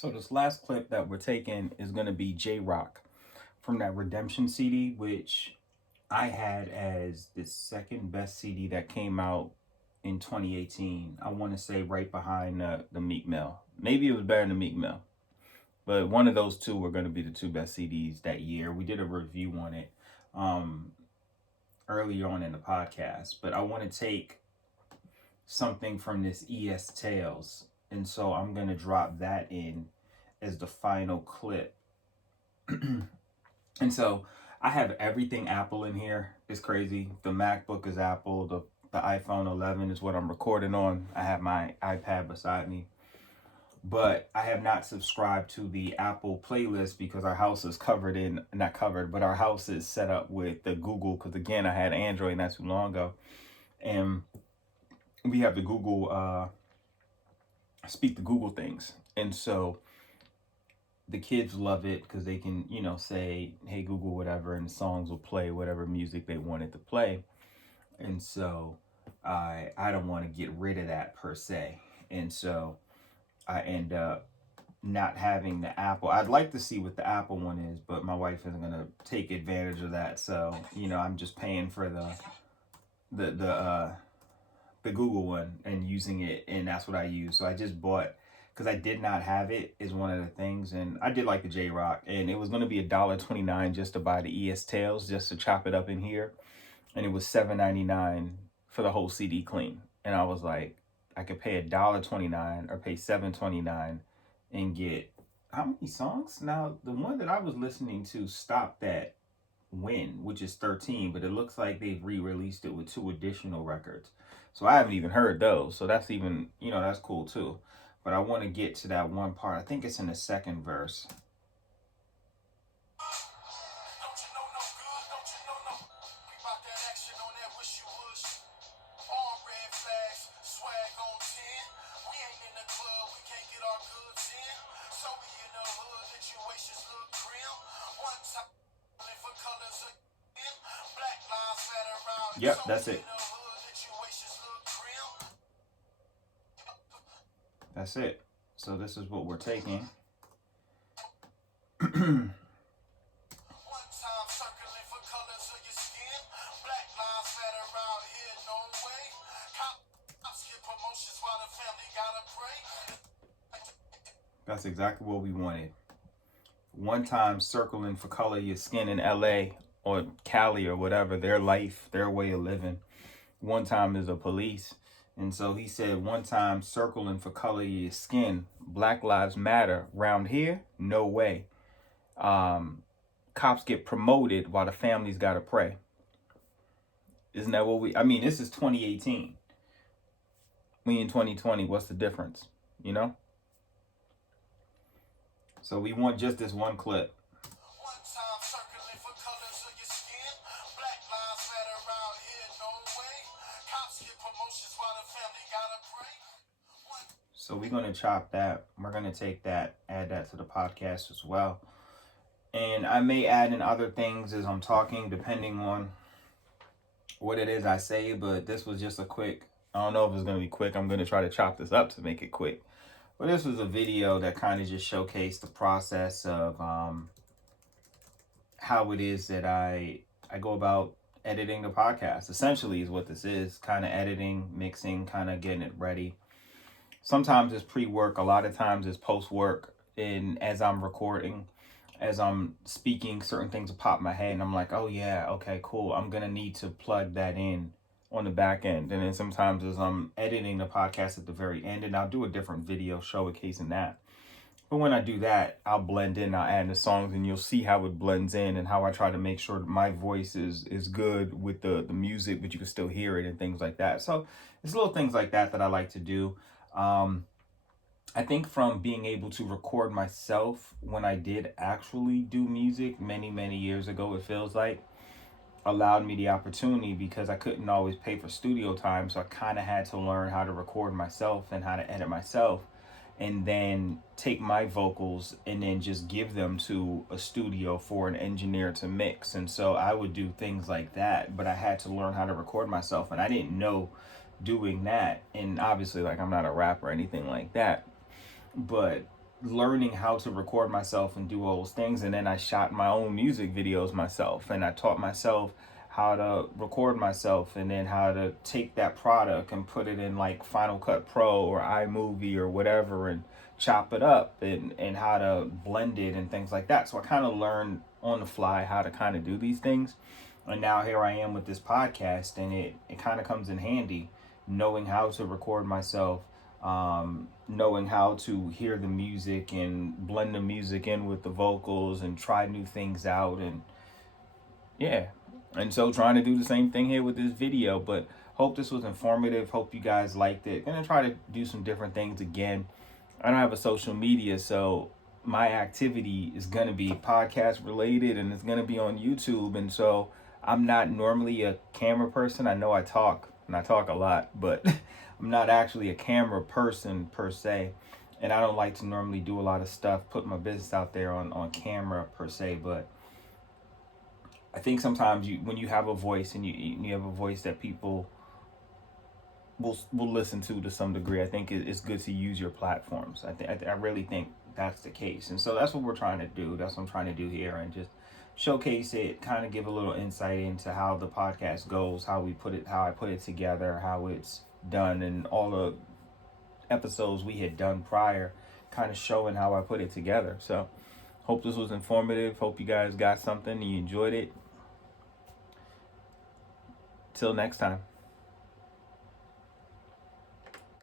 So this last clip that we're taking is going to be J-Rock from that Redemption CD, which I had as the second best CD that came out in 2018. I want to say right behind the Meek Mill. Maybe it was better than Meek Mill, but one of those two were going to be the two best CDs that year. We did a review on it um, earlier on in the podcast, but I want to take something from this ES Tales, and so I'm going to drop that in as the final clip. And so I have everything Apple in here. It's crazy. The MacBook is Apple. The iPhone 11 is what I'm recording on. I have my iPad beside me. But I have not subscribed to the Apple playlist because our house is covered in, not covered, but our house is set up with the Google, because again, I had Android not too long ago. And we have the Google, speak the Google things. And so the kids love it because they can, say, hey, Google, whatever, and the songs will play whatever music they want it to play. And so I don't want to get rid of that per se. And so I end up not having the Apple. I'd like to see what the Apple one is, but my wife isn't going to take advantage of that. So, I'm just paying for the Google one and using it, and that's what I use. So I just bought, because I did not have it, is one of the things, and I did like the J-Rock, and it was going to be $1.29 just to buy the ES Tales, just to chop it up in here, and it was $7.99 for the whole CD clean, and I was like, I could pay $1.29 or pay $7.29 and get how many songs? Now the one that I was listening to stopped at Win, which is 13, but it looks like they've re-released it with 2 additional records. So I haven't even heard those. So that's even, that's cool too. But I want to get to that one part. I think it's in the second verse. Yep, that's it. That's it. So this is what we're taking. That's exactly what we wanted. One time circling for color your skin in LA or Cali or whatever, their life, their way of living. One time is a police. And so he said, one time circling for color your skin, Black Lives Matter. Round here, no way. Cops get promoted while the families gotta pray. Isn't that what this is 2018. We in 2020, what's the difference? So we want just this one clip. So we're going to chop that. We're going to take that, add that to the podcast as well. And I may add in other things as I'm talking, depending on what it is I say. But this was just a quick, I don't know if it's going to be quick. I'm going to try to chop this up to make it quick. But this was a video that kind of just showcased the process of how it is that I go about editing the podcast. Essentially is what this is, kind of editing, mixing, kind of getting it ready. Sometimes it's pre-work, a lot of times it's post-work, and as I'm recording, as I'm speaking, certain things will pop in my head, and I'm like, oh yeah, okay, cool, I'm going to need to plug that in on the back end. And then sometimes as I'm editing the podcast at the very end, and I'll do a different video showcasing that. But when I do that, I'll blend in, I'll add the songs, and you'll see how it blends in and how I try to make sure that my voice is good with the music, but you can still hear it and things like that. So it's little things like that I like to do. I think from being able to record myself when I did actually do music many, many years ago, it feels like, allowed me the opportunity, because I couldn't always pay for studio time. So I kind of had to learn how to record myself and how to edit myself, and then take my vocals and then just give them to a studio for an engineer to mix. And so I would do things like that, but I had to learn how to record myself, and I didn't know doing that. And obviously, like, I'm not a rapper or anything like that, but learning how to record myself and do all those things. And then I shot my own music videos myself, and I taught myself how to record myself, and then how to take that product and put it in like Final Cut Pro or iMovie or whatever, and chop it up, and how to blend it and things like that. So I kind of learned on the fly how to kind of do these things. And now here I am with this podcast, and it kind of comes in handy knowing how to record myself, knowing how to hear the music and blend the music in with the vocals and try new things out. And yeah, and so trying to do the same thing here with this video. But hope this was informative. Hope you guys liked it. Gonna try to do some different things again. I don't have a social media, so my activity is gonna be podcast related, and it's gonna be on YouTube. And so I'm not normally a camera person. I know I talk, and I talk a lot, but I'm not actually a camera person per se. And I don't like to normally do a lot of stuff, put my business out there on camera per se. But I think sometimes when you have a voice, and you have a voice that people will listen to some degree, I think it's good to use your platforms. I really think that's the case. And so that's what we're trying to do. That's what I'm trying to do here, and just showcase it, kind of give a little insight into how the podcast goes, how I put it together, how it's done, and all the episodes we had done prior, kind of showing how I put it together. So hope this was informative. Hope you guys got something and you enjoyed it. Till next time.